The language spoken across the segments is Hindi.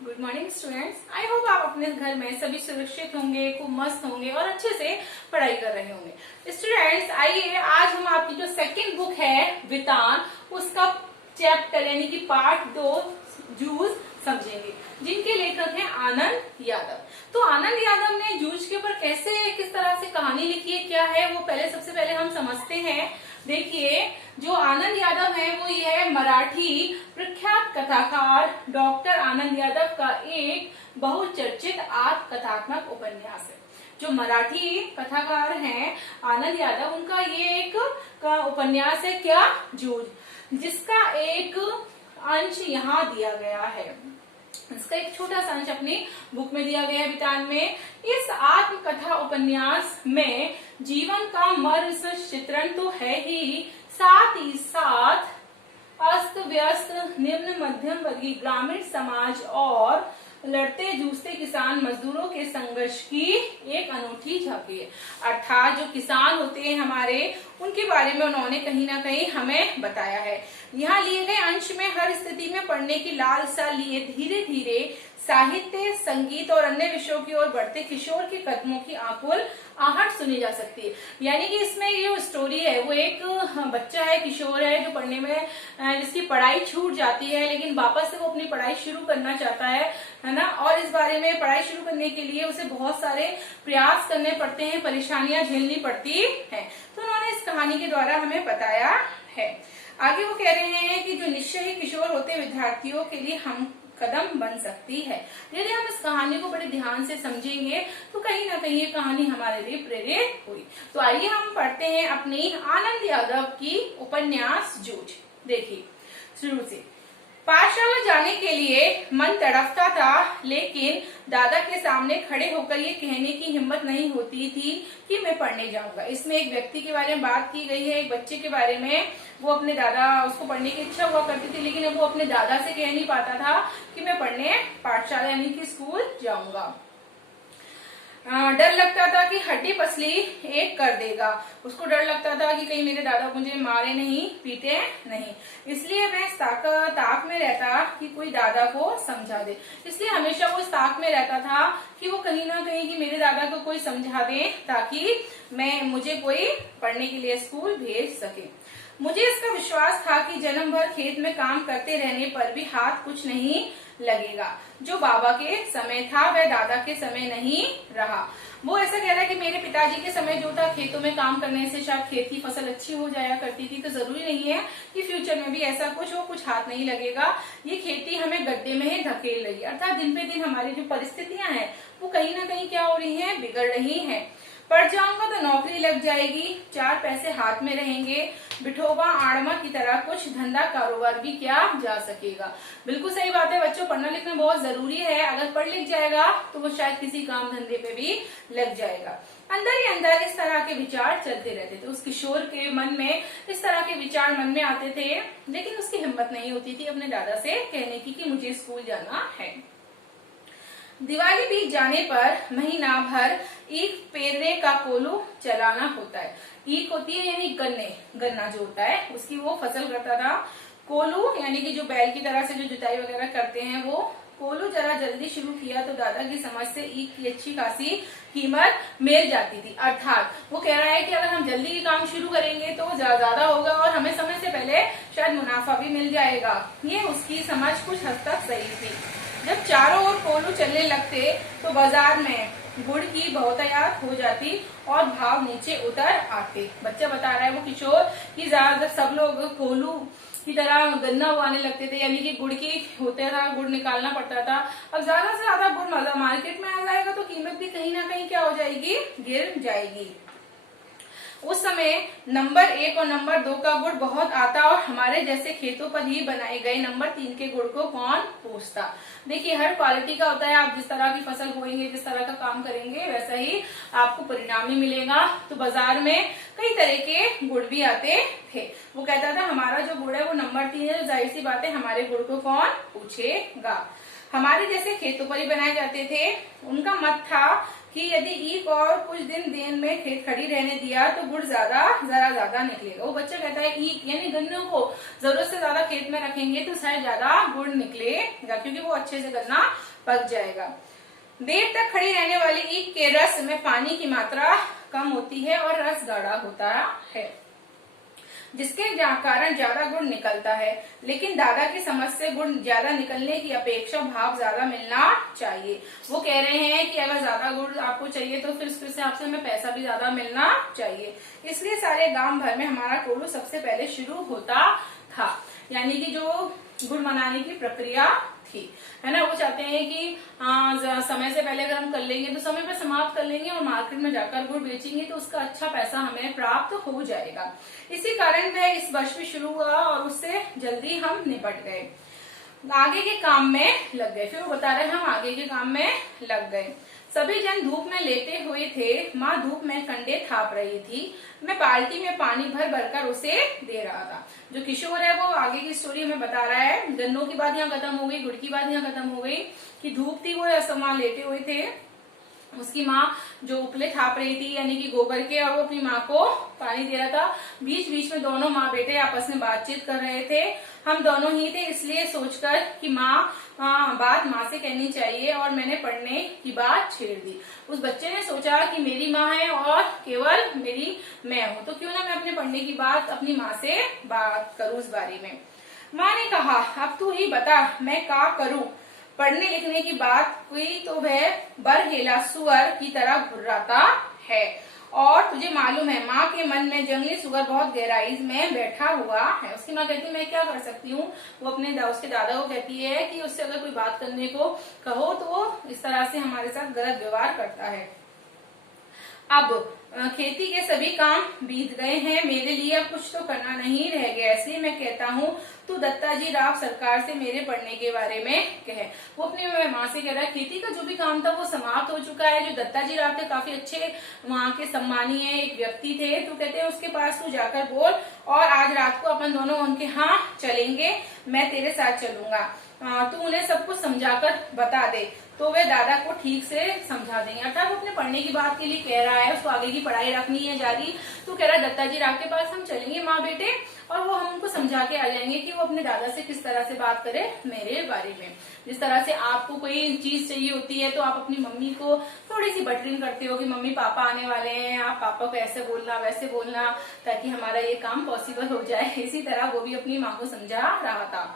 Good morning students. I hope आप अपने घर में सभी सुरक्षित होंगे, खूब मस्त होंगे और अच्छे से पढ़ाई कर रहे होंगे। स्टूडेंट्स, आइए आज हम आपकी जो सेकंड बुक है वितान, उसका चैप्टर यानी कि पार्ट 2 जूझ समझेंगे, जिनके लेखक हैं आनंद यादव। तो आनंद यादव ने जूझ के ऊपर किस तरह से कहानी लिखी है, क्या है वो सबसे पहले हम समझते हैं। देखिए, जो आनंद यादव है वो ये है मराठी प्रख्यात कथाकार डॉक्टर आनंद यादव का एक बहुचर्चित आत्मकथात्मक उपन्यास है। जो मराठी कथाकार हैं आनंद यादव, उनका ये एक उपन्यास है क्या, जूझ, जिसका एक अंश यहाँ दिया गया है। इसका एक छोटा सा अंश अपनी बुक में दिया गया है वितान में। इस आत्मकथा उपन्यास में जीवन का मर्म चित्रण तो है ही साथ अस्त व्यस्त निम्न मध्यम वर्गीय ग्रामीण समाज और लड़ते जूझते किसान मजदूरों के संघर्ष की एक अनूठी झांकी है। अर्थात जो किसान होते हैं हमारे, उनके बारे में उन्होंने कहीं ना कहीं हमें बताया है। यहाँ लिए गए अंश में हर स्थिति में पढ़ने की लालसा लिए धीरे धीरे साहित्य, संगीत और अन्य विषयों की ओर बढ़ते किशोर के कदमों की आकुल आहट सुनी जा सकती है। यानी कि इसमें ये स्टोरी है, वो एक बच्चा है, किशोर है, जो पढ़ने में जिसकी पढ़ाई छूट जाती है, लेकिन वापस से वो अपनी पढ़ाई शुरू करना चाहता है ना। और इस बारे में पढ़ाई शुरू करने के लिए उसे बहुत सारे प्रयास करने पड़ते हैं, परेशानियां झेलनी पड़ती है। तो उन्होंने इस कहानी के द्वारा हमें बताया है। आगे वो कह रहे हैं कि जो निश्चय ही किशोर होते विद्यार्थियों के लिए हम कदम बन सकती है। यदि हम इस कहानी को बड़े ध्यान से समझेंगे तो कहीं ना कहीं ये कहानी हमारे लिए प्रेरित हुई। तो आइए हम पढ़ते हैं अपनी आनंद यादव की उपन्यास जूझ। देखिए शुरू से। पाठशाला जाने के लिए मन तड़पता था, लेकिन दादा के सामने खड़े होकर ये कहने की हिम्मत नहीं होती थी कि मैं पढ़ने जाऊंगा। इसमें एक व्यक्ति के बारे में बात की गई है, एक बच्चे के बारे में। वो अपने दादा, उसको पढ़ने की इच्छा हुआ करती थी, लेकिन वो अपने दादा से कह नहीं पाता था कि मैं पढ़ने पाठशाला यानी कि स्कूल जाऊंगा। डर लगता था कि हड्डी पसली एक कर देगा। उसको डर लगता था कि कहीं मेरे दादा मुझे मारे नहीं, पीटे नहीं। इसलिए मैं ताक में रहता कि कोई दादा को समझा दे। इसलिए हमेशा वो इस ताक में रहता था कि वो कहीं ना कहीं कि मेरे दादा को कोई समझा दे, ताकि मुझे कोई पढ़ने के लिए स्कूल भेज सके। मुझे इसका विश्वास था कि जन्म भर खेत में काम करते रहने पर भी हाथ कुछ नहीं लगेगा। जो बाबा के समय था वह दादा के समय नहीं रहा। वो ऐसा कह रहा है कि मेरे पिताजी के समय जो था, खेतों में काम करने से शायद खेती फसल अच्छी हो जाया करती थी, तो जरूरी नहीं है कि फ्यूचर में भी ऐसा कुछ हो, कुछ हाथ नहीं लगेगा। ये खेती हमें गड्ढे में ही धकेल रही है। अर्थात दिन पे दिन हमारी जो परिस्थितियां हैं वो कहीं ना कहीं क्या हो रही है, बिगड़ रही है। पढ़ जाऊंगा तो नौकरी लग जाएगी, 4 पैसे हाथ में रहेंगे, बिठोबा आड़मा की तरह कुछ धंधा कारोबार भी किया जा सकेगा। बिल्कुल सही बात है बच्चों, पढ़ना लिखना बहुत जरूरी है। अगर पढ़ लिख जाएगा तो वो शायद किसी काम धंधे पे भी लग जाएगा। अंदर ही अंदर इस तरह के विचार चलते रहते थे। उस किशोर के मन में इस तरह के विचार मन में आते थे, लेकिन उसकी हिम्मत नहीं होती थी अपने दादा से कहने की कि मुझे स्कूल जाना है। दिवाली बीत जाने पर महीना भर ईख पेरने का कोलू चलाना होता है। ईख होती है यानी गन्ना जो होता है, उसकी वो फसल करता था। कोलू यानी कि जो बैल की तरह से जो जुताई वगैरह करते हैं, वो कोलू जरा जल्दी शुरू किया तो दादा की समझ से ईख की अच्छी खासी कीमत मिल जाती थी। अर्थात वो कह रहा है कि अगर हम जल्दी ही काम शुरू करेंगे तो ज्यादा होगा और हमें समय से पहले शायद मुनाफा भी मिल जाएगा। ये उसकी समझ कुछ हद तक सही थी। जब चारों ओर कोलू चलने लगते तो बाजार में गुड़ की बहुतायत हो जाती और भाव नीचे उतर आते। बच्चा बता रहा है वो किशोर कि ज्यादातर सब लोग कोलू की तरह गन्ना उगाने लगते थे, यानी कि गुड़ की होता था, गुड़ निकालना पड़ता था। अब ज्यादा से ज्यादा गुड़ मार्केट में आ जाएगा तो कीमत भी कहीं ना कहीं क्या हो जाएगी, गिर जाएगी। उस समय नंबर 1 और नंबर 2 का गुड़ बहुत आता और हमारे जैसे खेतों पर ही बनाए गए नंबर 3 के गुड़ को कौन पूछता। देखिए हर क्वालिटी का होता है, आप जिस तरह की फसल बोएंगे, जिस तरह का काम करेंगे, वैसा ही आपको परिणाम ही मिलेगा। तो बाजार में कई तरह के गुड़ भी आते थे। वो कहता था हमारा जो गुड़ है वो नंबर 3 है, तो जाहिर सी बात है हमारे गुड़ को कौन पूछेगा। हमारे जैसे खेतों पर ही बनाए जाते थे। उनका मत था कि यदि एक और कुछ दिन में खेत खड़ी रहने दिया तो गुड़ जरा ज्यादा निकलेगा। वो बच्चा कहता है ईख यानी गन्नों को जरूरत से ज्यादा खेत में रखेंगे तो शायद ज्यादा गुड़ निकलेगा, क्योंकि वो अच्छे से गन्ना पक जाएगा। देर तक खड़ी रहने वाली ईख के रस में पानी की मात्रा कम होती है और रस गाढ़ा होता है, जिसके कारण ज्यादा गुड़ निकलता है। लेकिन दादा की समझ से गुड़ ज्यादा निकलने की अपेक्षा भाप ज्यादा मिलना चाहिए। वो कह रहे हैं कि अगर ज्यादा गुड़ आपको चाहिए तो फिर उसके हिसाब से हमें पैसा भी ज्यादा मिलना चाहिए। इसलिए सारे गांव भर में हमारा टोलू सबसे पहले शुरू होता था, यानी कि जो गुड़ बनाने की प्रक्रिया थी, है ना। वो चाहते हैं कि समय से पहले अगर हम कर लेंगे तो समय पर समाप्त कर लेंगे और मार्केट में जाकर गुड़ बेचेंगे तो उसका अच्छा पैसा हमें प्राप्त हो जाएगा। इसी कारण वह इस वर्ष भी शुरू हुआ और उससे जल्दी हम निपट गए, आगे के काम में लग गए। फिर वो बता रहे हैं हम आगे के काम में लग गए। सभी जन धूप में लेटे हुए थे। माँ धूप में कंडे थाप रही थी। मैं बाल्टी में पानी भर भरकर उसे दे रहा था। जो किशोर है वो आगे की स्टोरी हमें बता रहा है। गन्नों की बात यहाँ खत्म हो गई, गुड़ की बात यहाँ खत्म हो गई कि धूप थी, वो असमा लेटे हुए थे। उसकी माँ जो उपले थाप रही थी यानी कि गोबर के, और वो अपनी माँ को पानी दे रहा था। बीच बीच में दोनों माँ बेटे आपस में बातचीत कर रहे थे। हम दोनों ही थे, इसलिए सोचकर कि बात माँ से कहनी चाहिए और मैंने पढ़ने की बात छेड़ दी। उस बच्चे ने सोचा कि मेरी माँ है और केवल मेरी मैं हूँ, तो क्यों ना मैं अपने पढ़ने की बात अपनी माँ से बात करूँ इस बारे में। माँ ने कहा अब तू ही बता मैं क्या करूँ। पढ़ने लिखने की बात हुई तो वह बरहेला सुअर की तरह घुर्राता है, और तुझे मालूम है माँ के मन में जंगली सुअर बहुत गहराई में बैठा हुआ है। उसकी माँ कहती है मैं क्या कर सकती हूँ। वो अपने उसके दादा को कहती है कि उससे अगर कोई बात करने को कहो तो वो इस तरह से हमारे साथ गलत व्यवहार करता है। अब खेती के सभी काम बीत गए हैं, मेरे लिए अब कुछ तो करना नहीं रह गया, इसलिए मैं कहता हूँ तू दत्ताजी राव सरकार से मेरे पढ़ने के बारे में कहे। वो अपनी माँ से कह रहा है खेती का जो भी काम था वो समाप्त हो चुका है। जो दत्ताजी राव थे काफी अच्छे वहाँ के सम्मानीय एक व्यक्ति थे, तो कहते हैं उसके पास तू जाकर बोल और आज रात को अपन दोनों उनके यहाँ चलेंगे, मैं तेरे साथ चलूंगा। तू उन्हें सब कुछ समझाकर बता दे तो वे दादा को ठीक से समझा देंगे। अर्थात वो अपने पढ़ने की बात के लिए कह रहा है, उसको आगे की पढ़ाई रखनी है जारी। तो कह रहा है दत्ताजी राव के पास हम चलेंगे माँ बेटे, और वो हम उनको समझा के आ जाएंगे कि वो अपने दादा से किस तरह से बात करे मेरे बारे में। जिस तरह से आपको कोई चीज चाहिए होती है तो आप अपनी मम्मी को थोड़ी सी बटरिंग करते हो कि मम्मी पापा आने वाले हैं, आप पापा को ऐसे बोलना वैसे बोलना ताकि हमारा ये काम पॉसिबल हो जाए। इसी तरह वो भी अपनी माँ को समझा रहा था।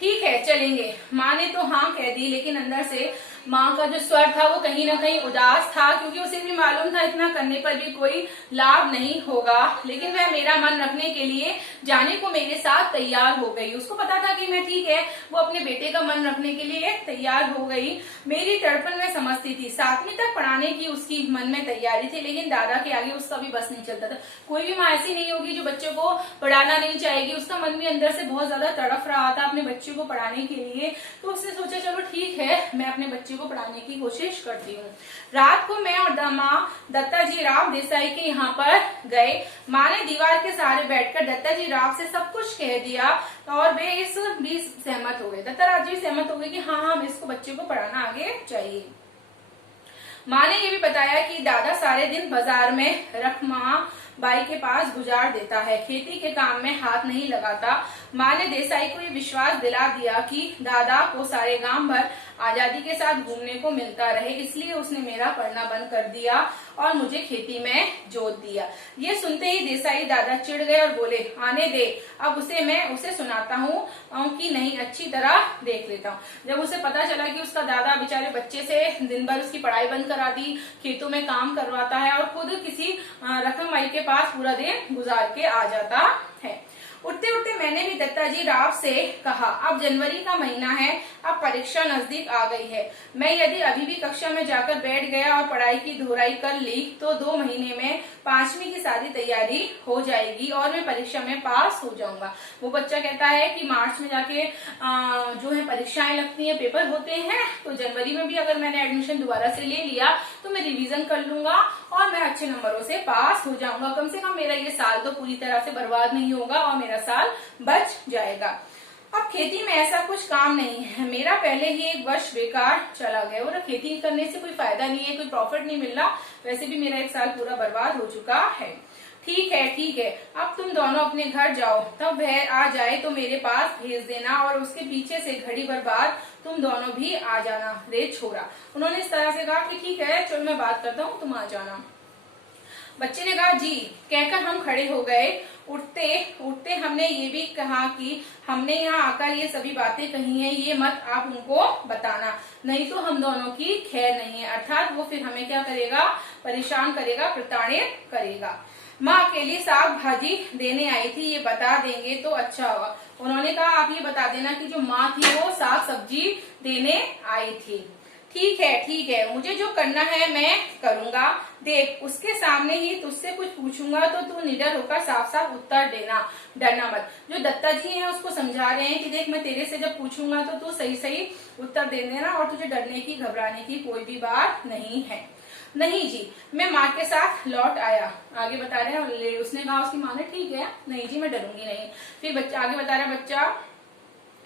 ठीक है चलेंगे। माँ ने तो हाँ कह दी, लेकिन अंदर से माँ का जो स्वर था वो कहीं ना कहीं उदास था, क्योंकि उसे भी मालूम था इतना करने पर भी कोई लाभ नहीं होगा। लेकिन वह मेरा मन रखने के लिए जाने को मेरे साथ तैयार हो गई। उसको पता था कि मैं ठीक है, वो अपने बेटे का मन रखने के लिए तैयार हो गई। मेरी तड़पन में समझती थी। 7वीं तक पढ़ाने की उसकी मन में तैयारी थी, लेकिन दादा के आगे उसका भी बस नहीं चलता था। कोई भी माँ ऐसी नहीं होगी जो बच्चों को पढ़ाना नहीं चाहेगी। उसका मन भी अंदर से बहुत ज्यादा तड़प रहा था अपने बच्चों को पढ़ाने के लिए। तो उसने सोचा चलो ठीक है, मैं अपने बच्चे को पढ़ाने की कोशिश करती हूँ। रात को मैं और माँ दत्ताजी राव देसाई के यहाँ पर गए। माँ ने दीवार के सहारे बैठकर दत्ताजी राव से सब कुछ कह दिया और वे इस भी सहमत हो गए। दत्ताराव जी सहमत हो गए कि हाँ हम इसको बच्चे को पढ़ाना आगे चाहिए। माँ ने ये भी बताया कि दादा सारे दिन बाजार में रखमा बाई के पास गुजार देता है, खेती के काम में हाथ नहीं लगाता। माँ ने देसाई को ये विश्वास दिला दिया कि दादा को सारे गांव भर आजादी के साथ घूमने को मिलता रहे, इसलिए उसने मेरा पढ़ना बंद कर दिया और मुझे खेती में जोत दिया। ये सुनते ही देसाई दादा चिढ़ गए और बोले आने दे, अब मैं उसे सुनाता हूँ कि नहीं अच्छी तरह देख लेता हूँ। जब उसे पता चला कि उसका दादा बेचारे बच्चे से दिन भर उसकी पढ़ाई बंद करा दी, खेतों में काम करवाता है और खुद किसी रकम माई के पास पूरा दिन गुजार के आ जाता है। उठते उठते मैंने भी दत्ताजी राव से कहा अब जनवरी का महीना है, अब परीक्षा नजदीक आ गई है। मैं यदि अभी भी कक्षा में जाकर बैठ गया और पढ़ाई की दोहराई कर ली तो 2 महीने में 5वीं की सारी तैयारी हो जाएगी और मैं परीक्षा में पास हो जाऊंगा। वो बच्चा कहता है कि मार्च में जाके जो है परीक्षाएं लगती है, पेपर होते हैं, तो जनवरी में भी अगर मैंने एडमिशन दोबारा से ले लिया तो मैं रिवीजन कर लूंगा और मैं अच्छे नंबरों से पास हो जाऊंगा। कम से कम मेरा ये साल तो पूरी तरह से बर्बाद नहीं होगा और मेरा साल बच जाएगा। अब खेती में ऐसा कुछ काम नहीं है, मेरा पहले ही एक वर्ष बेकार चला गया और खेती करने से कोई फायदा नहीं है, कोई प्रॉफिट नहीं मिल रहा, वैसे भी मेरा एक साल पूरा बर्बाद हो चुका है। ठीक है ठीक है, अब तुम दोनों अपने घर जाओ, तब वह आ जाए तो मेरे पास भेज देना और उसके पीछे से घड़ी भर बाद तुम दोनों भी आ जाना रे छोरा। उन्होंने इस तरह से कहा कि ठीक है चलो मैं बात करता हूँ, तुम आ जाना। बच्चे ने कहा जी कहकर हम खड़े हो गए। उठते उठते हमने ये भी कहा कि हमने यहाँ आकर ये सभी बातें कही हैं, ये मत आप उनको बताना, नहीं तो हम दोनों की खैर नहीं है, अर्थात वो फिर हमें क्या करेगा, परेशान करेगा, प्रताड़ित करेगा। माँ अकेली साग भाजी देने आई थी, ये बता देंगे तो अच्छा होगा। उन्होंने कहा आप ये बता देना कि जो माँ थी वो साग सब्जी देने आई थी। ठीक है, मुझे जो करना है मैं करूंगा। देख उसके सामने ही तुझसे कुछ पूछूंगा तो तू निडर होकर साफ साफ उत्तर देना, डरना मत। जो दत्ता जी हैं उसको समझा रहे हैं कि देख मैं तेरे से जब पूछूंगा तो तू सही सही उत्तर दे देना और तुझे डरने की घबराने की कोई भी बात नहीं है। नहीं जी मैं माँ के साथ लौट आया, आगे बता रहे हैं। उसने कहा उसकी माँ ने ठीक है, नहीं जी मैं डरूंगी नहीं। फिर बच्चा आगे बता रहा है बच्चा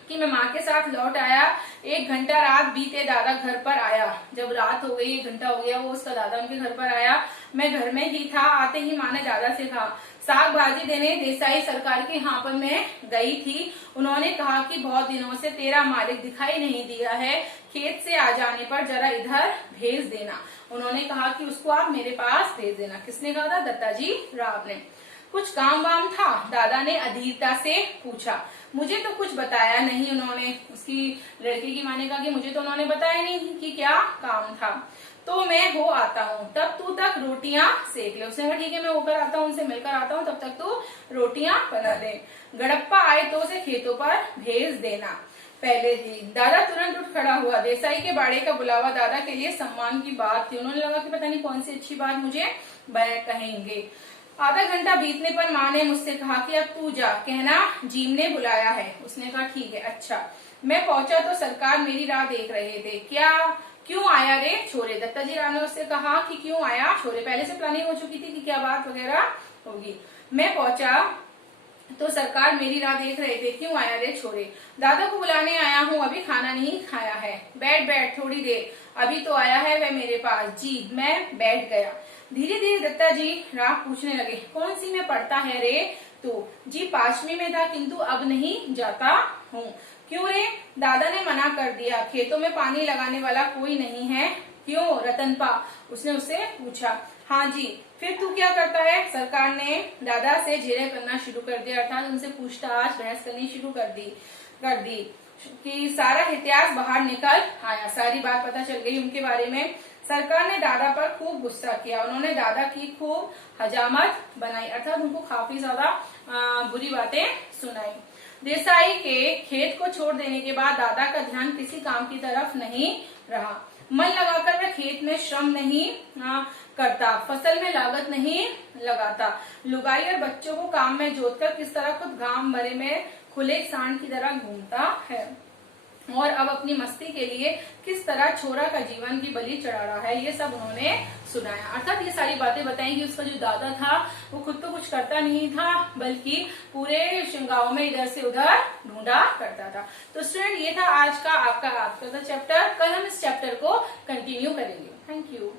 कि मैं माँ के साथ लौट आया, 1 घंटा रात बीते दादा घर पर आया। जब रात हो गई 1 घंटा हो गया, वो उसका दादा उनके घर पर आया, मैं घर में ही था। आते ही माँ ने दादा से कहा साग भाजी देने देसाई सरकार के यहाँ पर मैं गई थी, उन्होंने कहा कि बहुत दिनों से तेरा मालिक दिखाई नहीं दिया है, खेत से आ जाने पर जरा इधर भेज देना। उन्होंने कहा कि उसको आप मेरे पास भेज देना। किसने कहा था, दत्ताजी राव ने। कुछ काम वाम था, दादा ने अधीरता से पूछा। मुझे तो कुछ बताया नहीं उन्होंने, उसकी लड़की की माँ ने कहा कि मुझे तो उन्होंने बताया नहीं कि क्या काम था, तो मैं हो आता हूँ, तब तू तक रोटियां सेक ले। उसने कहा ठीक है मैं होकर आता हूँ, उनसे मिलकर आता हूँ, तब तक तू रोटियां बना दे। गड़प्पा आए तो उसे खेतों पर भेज देना पहले ही। दादा तुरंत उठ खड़ा हुआ। देसाई के बाड़े का बुलावा दादा के लिए सम्मान की बात थी, उन्होंने लगा कि पता नहीं कौन सी अच्छी बात मुझे कहेंगे। आधा घंटा बीतने पर माँ ने मुझसे कहा कि अब तू जा, कहना जीम ने बुलाया है। उसने कहा ठीक है। अच्छा मैं पहुंचा तो सरकार मेरी राह देख रहे थे। क्या क्यों आया रे छोरे, दत्ताजी राव ने उससे कहा कि क्यों आया छोरे, पहले से प्लानिंग हो चुकी थी कि क्या बात वगैरह होगी। मैं पहुंचा तो सरकार मेरी राह देख रहे थे, क्यों आया रे छोरे, दादा को बुलाने आया हूँ, अभी खाना नहीं खाया है। बैठ बैठ थोड़ी देर, अभी तो आया है वह मेरे पास। जी मैं बैठ गया। धीरे धीरे दत्ता जी राह पूछने लगे, कौन सी में पढ़ता है रे तू? जी 5वीं में था, किंतु अब नहीं जाता हूँ। क्यों रे? दादा ने मना कर दिया, खेतों में पानी लगाने वाला कोई नहीं है। क्यों रतनपा? उसने उससे पूछा। हाँ जी। फिर तू क्या करता है? सरकार ने दादा से झेरे करना शुरू कर दिया, अर्थात उनसे पूछताछ बहस करनी शुरू कर दी कि सारा इतिहास बाहर निकल आया, सारी बात पता चल गई उनके बारे में। सरकार ने दादा पर खूब गुस्सा किया, उन्होंने दादा की खूब हजामत बनाई, अर्थात उनको काफी ज्यादा बुरी बातें सुनाई। देसाई के खेत को छोड़ देने के बाद दादा का ध्यान किसी काम की तरफ नहीं रहा। मन लगाकर वह खेत में श्रम नहीं करता, फसल में लागत नहीं लगाता, लुगाई और बच्चों को काम में जोतकर किस तरह खुद घाम भरे में खुले सांड की तरह घूमता है, और अब अपनी मस्ती के लिए किस तरह छोरा का जीवन की बलि चढ़ा रहा है, ये सब उन्होंने सुनाया। अर्थात ये सारी बातें बताई कि उसका जो दादा था वो खुद तो कुछ करता नहीं था, बल्कि पूरे गांव में इधर से उधर ढूंढा करता था। तो स्टूडेंट ये था आज का आपका चैप्टर। कल हम इस चैप्टर को कंटिन्यू करेंगे। Thank you.